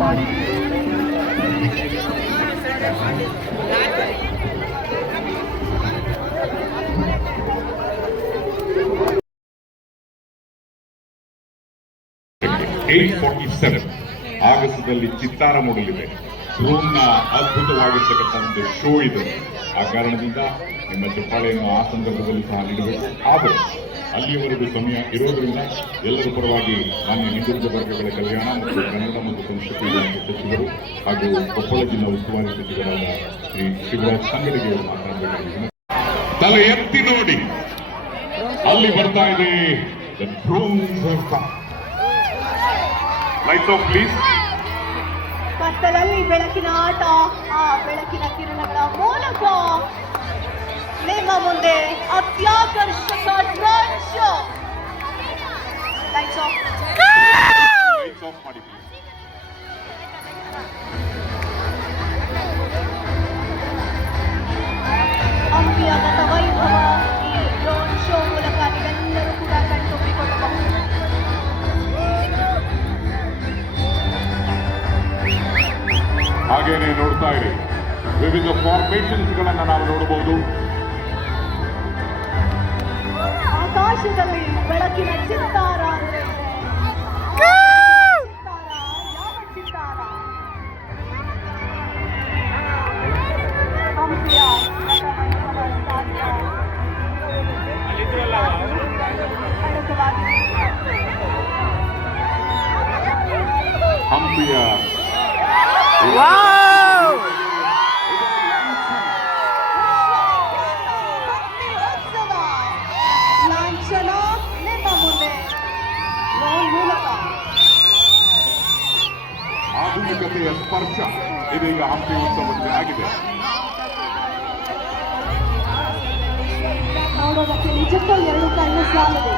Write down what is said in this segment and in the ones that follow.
ಮಾಡಿ. ಆಗಸದಲ್ಲಿ ಚಿತ್ತಾರ ಮೂಡಲಿದೆ. ಡ್ರೋನ್ನ ಅದ್ಭುತವಾಗಿರ್ತಕ್ಕಂಥ ಒಂದು ಶೋ ಇದೆ. ಆ ಕಾರಣದಿಂದ ನಿಮ್ಮ ಚಪ್ಪಾಳೆಯನ್ನು ಆ ಸಂದರ್ಭದಲ್ಲಿ ಸಹ ನೀಡಬೇಕು. ಆದರೆ ಅಲ್ಲಿಯವರೆಗೂ ಸಮಯ ಇರೋದ್ರಿಂದ ಎಲ್ಲರ ಪರವಾಗಿ ಮಾನ್ಯ ಹಿಂದುಳಿದ ವರ್ಗಗಳ ಕಲ್ಯಾಣ ಮತ್ತು ಕನ್ನಡ ಮತ್ತು ಸಂಸ್ಕೃತಿ ಇಲಾಖೆ ಸಚಿವರು ಹಾಗೂ ಕೊಪ್ಪಳ ಜಿಲ್ಲಾ ಉಸ್ತುವಾರಿ ಸಚಿವರಾದ ಶ್ರೀ ಶಿವರಾಜ್ ಸಂಗಡಿಗೆ ಅವರು ಮಾತನಾಡಬೇಕಾಗಿದೆ. ತಲೆ ಎತ್ತಿ ನೋಡಿ, ಅಲ್ಲಿ ಬರ್ತಾ ಇದೆ ಲೈಟ್ಸ್ ಆಫ್ ಪ್ಲೀಸ್. ಕತ್ತಲಲ್ಲಿ ಬೆಳಕಿನ ಆಟ, ಆ ಬೆಳಕಿನ ಕಿರಣಗಳ ಮೂಲಕ ನಿಮ್ಮ ಮುಂದೆ ಅತ್ಯಾಕರ್ಷಕ ಡ್ರೋನ್ ಶೋ. ಲೈಟ್ಸ್ ಆಫ್ ಮಾಡಿ ಪ್ಲೀಸ್. ಹಂಪಿಯ ಗತ ವೈಭವ ಈ ಡ್ರೋನ್ ಶೋ ಮೂಲಕ ನೀವೆಲ್ಲರೂ ಕೂಡ ಕಣ್ತುಂಬಿಕೊಳ್ಳಬಹುದು. ಹಾಗೇನೆ ನೋಡ್ತಾ ಇರಿ, ವಿವಿಧ ಫಾರ್ಮೇಷನ್ಸ್ ಗಳನ್ನ ನಾವು ನೋಡಬಹುದು. ಆಕಾಶದಲ್ಲಿ ಬೆಳಕಿನ ಚಿತ್ತಾರ ಅಂದ್ರೆ ಚಿತ್ತಾರ ಹಂಪಿಯ ಹಂಪಿಯ ಲಾಂಛನ ನಿಮ್ಮ ಮುಂದೆ ಮೂಲಕ ಆಧುನಿಕತೆಯ ಸ್ಪರ್ಶ ಇದೀಗ ಹಂಪಿ ಉತ್ಸವಕ್ಕೆ ಆಗಿದೆ. ನೋಡೋದಕ್ಕೆ ನಿಜಕ್ಕೂ ಎರಡು ಕಣ್ಣು ಸಾಲದು.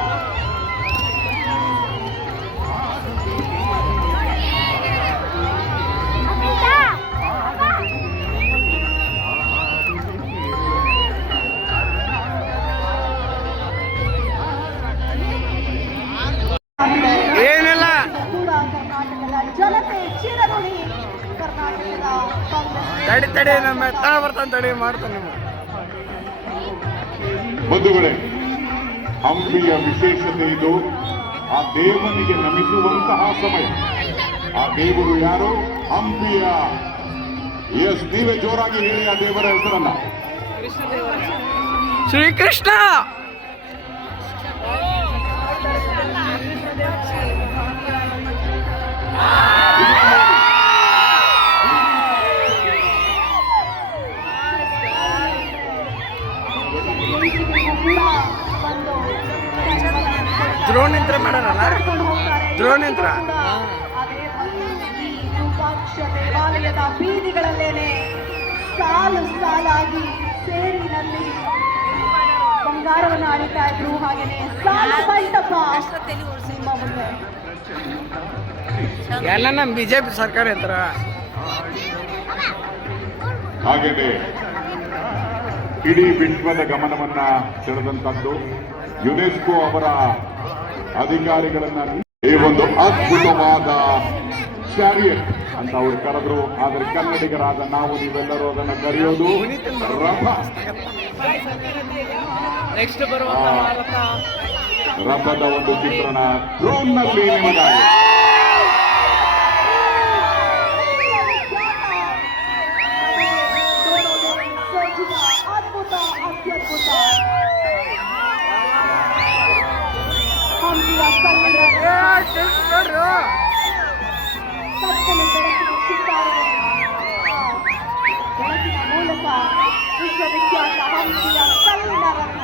ಏನಿಲ್ಲ, ಕರ್ನಾಟಕದ ಜನತೆ ಚಿರಋಣಿ. ಕರ್ನಾಟಕದ ತಡಿ ನಮ್ಮ ಎತ್ತ ಬರ್ತಾನೆ, ತಡಿ ಮಾಡ್ತಾನೆ. ಬಂಧುಗಳೇ, ಹಂಪಿಯ ವಿಶೇಷತೆ ಇದು. ಆ ದೇವನಿಗೆ ನಮಿಸುವಂತಹ ಸಮಯ. ಆ ದೇವರು ಯಾರು? ಹಂಪಿಯ. ಎಸ್, ನೀವೇ ಜೋರಾಗಿ ಹೇಳಿ ಆ ದೇವರ ಹೆಸರನ್ನ. ಶ್ರೀಕೃಷ್ಣ. ಡ್ರೋನ್ ಯಂತ್ರ ಮಾಡಾರಲ್ಲ, ಡ್ರೋನ್ ಯಂತ್ರ. ದೇವಾಲಯದ ಬೀದಿಗಳಲ್ಲೇನೆ ಸಾಲು ಸಾಲಾಗಿ ಸೇರಿನಲ್ಲಿ ಬಂಗಾರವನ್ನು ಆಡಿತಾ ಇದ್ರು. ಹಾಗೇನೆ ಸಾಲು ಮಂಟಪ ನಿಮ್ಮ ಮುಂದೆ ಎಲ್ಲ ನಮ್ಮ ಬಿಜೆಪಿ ಸರ್ಕಾರ ಯಂತ್ರ. ಹಾಗೇನೆ ಇಡೀ ವಿಶ್ವದ ಗಮನವನ್ನ ಸೆಳೆದಂತದ್ದು ಯುನೆಸ್ಕೋ ಅವರ ಅಧಿಕಾರಿಗಳನ್ನ ಈ ಒಂದು ಅದ್ಭುತವಾದ ಚಾರಿಯಟ್ ಅಂತ ಅವರು ಕರೆದ್ರು. ಆದರೆ ಕನ್ನಡಿಗರಾದ ನಾವು ನೀವೆಲ್ಲರೂ ಅದನ್ನು ಕರೆಯೋದು ರಥ. ರಥದ ಒಂದು ಚಿತ್ರಣ ಡ್ರೋನ್ನಲ್ಲಿ ನಿಮಗಾಗಿ. ಅದ್ಭುತ, ಅತ್ಯದ್ಭುತ. ಹಂಪಿಯ ಕತ್ತಲು ಬೆಳಕಿನ ಚಿತ್ತಾರವನ್ನು ಬೆಳಕಿನ ಮೂಲಕ ವಿಶ್ವವಿಖ್ಯಾತ ಹಂಪಿಯ ಕಲ್ಲಿನ ರಥ.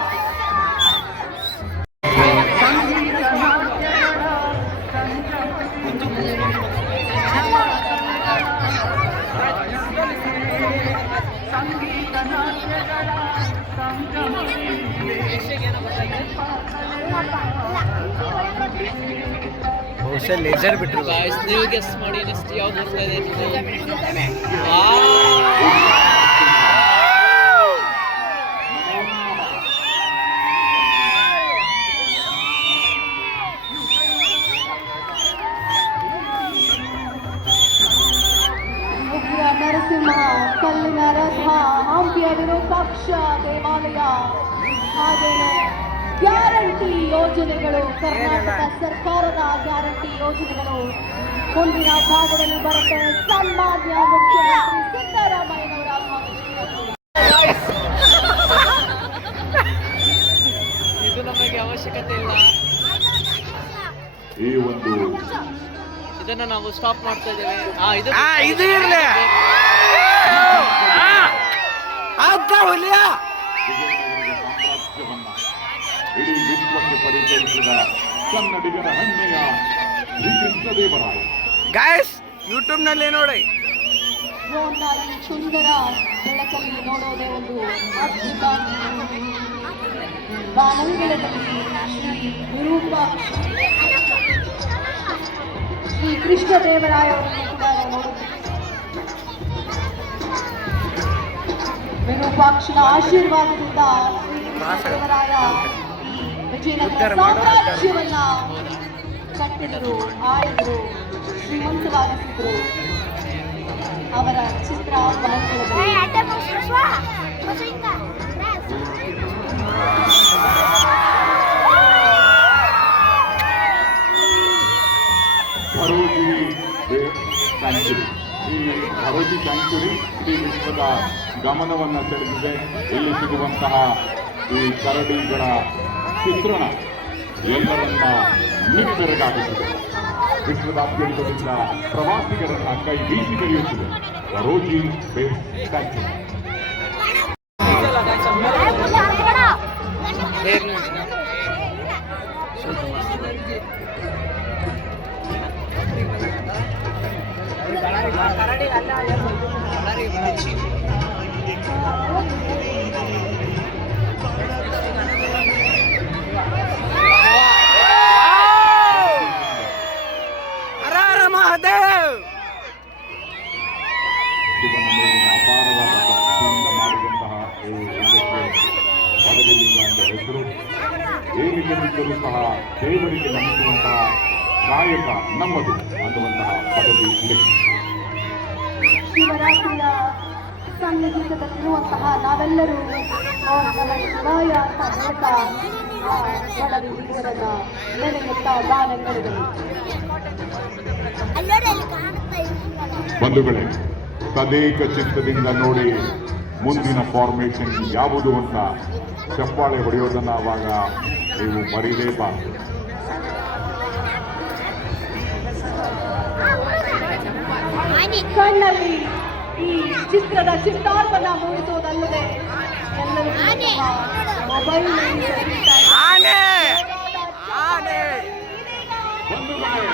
ಬಹುಶಃ ಲೇಸರ್ ಬಿಟ್ಟರು. ನೀವು ಗೆಸ್ ಮಾಡಿ ನೆಕ್ಸ್ಟ್ ಯಾವ್ದು ಬರ್ತಾ ಇದೆ. ವಿರೂಪಾಕ್ಷ ದೇವಾಲಯ ಹಾಗೇನೆ ಗ್ಯಾರಂಟಿ ಯೋಜನೆಗಳು, ಕರ್ನಾಟಕ ಸರ್ಕಾರದ ಗ್ಯಾರಂಟಿ ಯೋಜನೆಗಳು ಮುಂದಿನ ಭಾಗದಲ್ಲಿ ಬರುತ್ತೆ. ಸನ್ಮಾನ್ಯ ಮುಖ್ಯಮಂತ್ರಿ ಸಿದ್ದರಾಮಯ್ಯನವರ ಭಾಗವಹಿಸುತ್ತಾರೆ. ಇದು ನಮಗೆ ಅವಶ್ಯಕತೆ ಇಲ್ಲ, ಈ ಒಂದು ಇದನ್ನ ನಾವು ಸ್ಟಾಪ್ ಮಾಡ್ತಾ ಇದ್ದೇವೆ. ಇದು ಇರ್ಲಿ ಅಂತ ಹುಲಿಯ ವಿಜಯನಗರದ ಸಾಮ್ರಾಜ್ಯವನ್ನ ಇಡೀ ವಿಶ್ವಕ್ಕೆ ಪರಿಚಯಿಸಿದ ಕನ್ನಡಿಗರ ಹೆಮ್ಮೆಯ ಶ್ರೀ ಕೃಷ್ಣದೇವರಾಯ. ಗಾಯ್ಸ್ ಯೂಟ್ಯೂಬ್ ನಲ್ಲಿ ನೋಡಿ. ಡ್ರೋನ್ನ ಈ ಸುಂದರ ಬೆಳಕಲ್ಲಿ ನೋಡೋದೇ ಒಂದು ಅದ್ಭುತ. ಬಾನಂಗಳದಲ್ಲಿ ಶ್ರೀ ವಿರೂಪಾಕ್ಷ ಶ್ರೀ ಕೃಷ್ಣದೇವರಾಯವರನ್ನು ಕೂಡ ನಾವು ನೋಡುತ್ತೇವೆ. ವಿರೂಪಾಕ್ಷನ ಆಶೀರ್ವಾದದಿಂದ ಶ್ರೀ ಕೃಷ್ಣದೇವರಾಯ ಈ ವಿಜಯನಗರ ಸಾಮ್ರಾಜ್ಯವನ್ನ ಕಟ್ಟಿದರು, ಆಳಿದರು, ಶ್ರೀಮಂತವಾಗಿಸಿದರು. ಅವರ ಚಿತ್ರ ಬಾನಂಗಳದಲ್ಲಿ ಭರೋಜಿ ಸ್ಯಾಂಕ್ಚುರಿ, ಈ ಭರೋಜಿ ಸ್ಯಾಂಕ್ಚುರಿ ಇಡೀ ವಿಶ್ವದ ಗಮನವನ್ನ ಸೆಳೆದಿದೆ. ಇಲ್ಲಿ ಸಿಗುವಂತಹ ಈ ಕರಡಿಗಳ ಚಿತ್ರಣ ಎಲ್ಲರನ್ನ ನಿಬ್ಬೆರಗಾಗಿಸಿದೆ. ವಿಶ್ವದಾದ್ಯಂತದಿಂದ ಪ್ರವಾಸಿಗರನ್ನ ಕೈ ಬೀಸಿ ಕರೆಯುತ್ತಿದೆ ಭರೋಜಿ ಬೇಸ್ ಸ್ಟ್ಯಾಚ್ಯೂ. ಮಹಾದೇವ್ ಶಿವನ ಮೇಲಿನ ಅಪಾರವಾದ ಭಕ್ತಿಯಿಂದ ಮಾಡಿದಂತಹ ಈ ಇದಕ್ಕೆ ಬಡಗಲಿಂಗ ಎಂಬ ಹೆಸರು. ಏನಿಲ್ಲದಿದ್ದರೂ ಸಹ ದೇವರಿಗೆ ನಂಬಿಸುವಂತಹ ನಾಯಕ ನಮ್ಮದು ಅನ್ನುವಂತಹ ಪದವಿ ಇದೆ. ಶಿವರಾತ್ರಿಯ ಸನ್ನಿಧಿತದಲ್ಲಿರುವಂತಹ ನಾವೆಲ್ಲರೂ ಓಂ ನಮಃ ಶಿವಾಯ ಅಂತ ಹೇಳ್ತಾ ಬಡವಿ ಹಿರಿಯರನ್ನ ನೆನೆಯುತ್ತಾ ಬಾನಂಗಳದಲ್ಲಿ ಬಂಧುಗಳೇ, ತದೇಕ ಚಿತ್ತದಿಂದ ನೋಡಿ ಮುಂದಿನ ಫಾರ್ಮೇಷನ್ ಯಾವುದು ಅಂತ ಚಪ್ಪಾಳೆ ಹೊಡೆಯೋದನ್ನ ಅವಾಗ ನೀವು ಮರೀಲೇಬಾರದು. ಕಣ್ಣಲ್ಲಿ ಈ ಚಿತ್ರದ ಚಿತ್ತಾರ್ವನ್ನ ಮೂಡಿಸುವುದಲ್ಲದೆ ಎಲ್ಲರೂ ಮೊಬೈಲ್ ಆನೆ ಆನೆ ಬಂಧುಗಳೇ,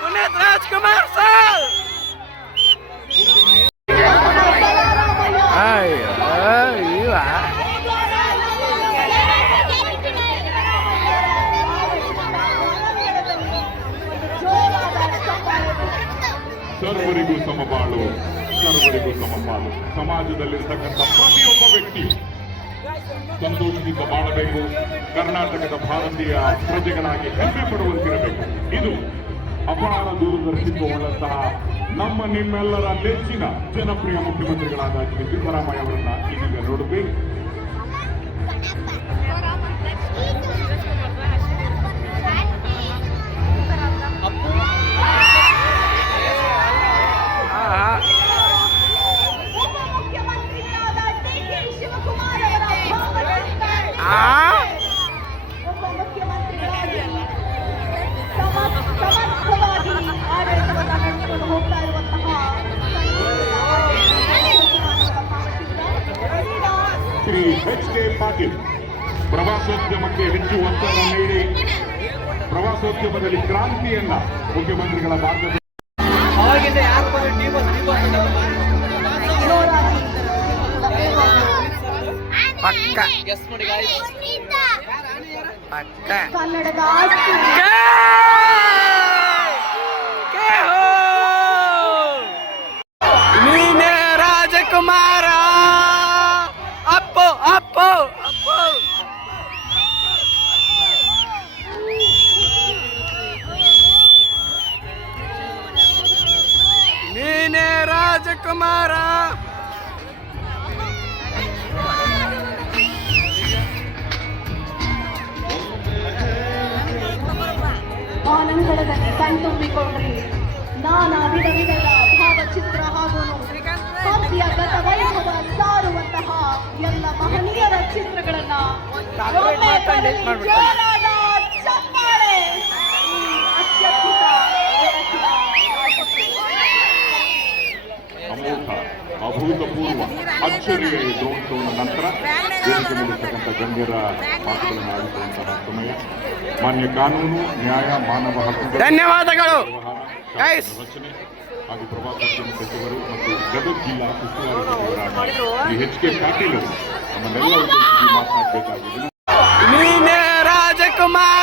ಪುನೀತ್ ರಾಜ್ಕುಮಾರ್ ಸರ್. ಸರ್ವರಿಗೂ ಸಮಬಾಳು, ಸರ್ವರಿಗೂ ಸಮಪಾಲು. ಸಮಾಜದಲ್ಲಿರ್ತಕ್ಕಂಥ ಪ್ರತಿಯೊಬ್ಬ ವ್ಯಕ್ತಿಯು ಸಂತೋಷದಿಂದ ಬಾಳಬೇಕು, ಕರ್ನಾಟಕದ ಭಾರತೀಯ ಪ್ರಜೆಗಳಾಗಿ ಹೆಮ್ಮೆ ಪಡುವಂತಿರಬೇಕು. ಇದು ಅಪಾರ ದೂರದರ್ಶಿತ್ವವುಳ್ಳಂತಹ ನಮ್ಮ ನಿಮ್ಮೆಲ್ಲರ ನೆಚ್ಚಿನ ಜನಪ್ರಿಯ ಮುಖ್ಯಮಂತ್ರಿಗಳಾದ ಶ್ರೀ ಸಿದ್ದರಾಮಯ್ಯ ಅವರನ್ನ ಇದೀಗ ನೋಡಬೇಕು. ಮುಖ್ಯಮಂತ್ರಿಗಳಾಗಿ ಸಮರ್ಥವಾಗಿ ಆಡಳಿತವನ್ನು ನಡೆಸಿಕೊಂಡು ಹೋಗ್ತಾ ಇರುವಂತಹ ಶ್ರೀ ಎಚ್ ಕೆ ಪಾಟೀಲ್ ಪ್ರವಾಸೋದ್ಯಮಕ್ಕೆ ಹೆಚ್ಚು ಒತ್ತಡ ನೀಡಿ ಪ್ರವಾಸೋದ್ಯಮದಲ್ಲಿ ಕ್ರಾಂತಿಯನ್ನ ಮುಖ್ಯಮಂತ್ರಿಗಳ ಭಾಗದಲ್ಲಿ ಅವಾಗಿಂದ ಯಾರು ಪಕ್ಕ ಗೆಸ್ ಮಾಡಿ ಗಾಯ್ಸ್. ಪಕ್ಕ ಕನ್ನಡದ ಆಸ್ತಿ ನೀನೇ ರಾಜಕುಮಾರ. ಅಪ್ಪು ಅಪ್ಪು ಅಪ್ಪು ನೀನೇ ರಾಜ ರಾಜಕುಮಾರ. ಆನಂದದಲ್ಲಿ ಕಣ್ತುಂಬಿಕೊಂಡ್ರಿ ನಾನಾ ವಿಧ ವಿಧದ ಭಾವಚಿತ್ರ ಹಾಗೂ ಭಕ್ತಿಯ ಗತ ವೈಭವ ಸಾರುವಂತಹ ಎಲ್ಲ ಮಹನೀಯರ ಚಿತ್ರಗಳನ್ನ ಒಮ್ಮೆ ಬರಲಿ ಜೋರಾದ ಚಪ್ಪಾಳೆ. ಅತ್ಯದ್ಭುತ ಬೆಳಕಿನ ಅಮೋಘ ಅಭೂತಪೂರ್ವ ಅಚ್ಚರಿಯ ಈ ಡ್ರೋನ್ ಶೋನ ನಂತರ ವೇದಿಕೆ ಮೇಲಿರ್ತಕ್ಕಂಥ ಗಣ್ಯರ ಮಾತುಗಳನ್ನು ಆಡಿಸುವಂತಹ ಸಮಯ. ಮಾನ್ಯ ಕಾನೂನು, ನ್ಯಾಯ, ಮಾನವ ಹಕ್ಕುಗಳ ಧನ್ಯವಾದಗಳು ವ್ಯವಹಾರ, Guys. ಶಾಸನ ರಚನೆ ಹಾಗೂ ಪ್ರವಾಸೋದ್ಯಮ ಸಚಿವರು ಮತ್ತು ಗದಗ ಜಿಲ್ಲಾ ಉಸ್ತುವಾರಿ ಸಚಿವರಾದ ಎಚ್ ಕೆ ಪಾಟೀಲ್ ಅವರು ನಮ್ಮನ್ನೆಲ್ಲ ಉದ್ದೇಶಿಸಿ ಮಾತನಾಡಬೇಕಾಗಿದೆ. ನೀನೇ ರಾಜಕುಮಾರ.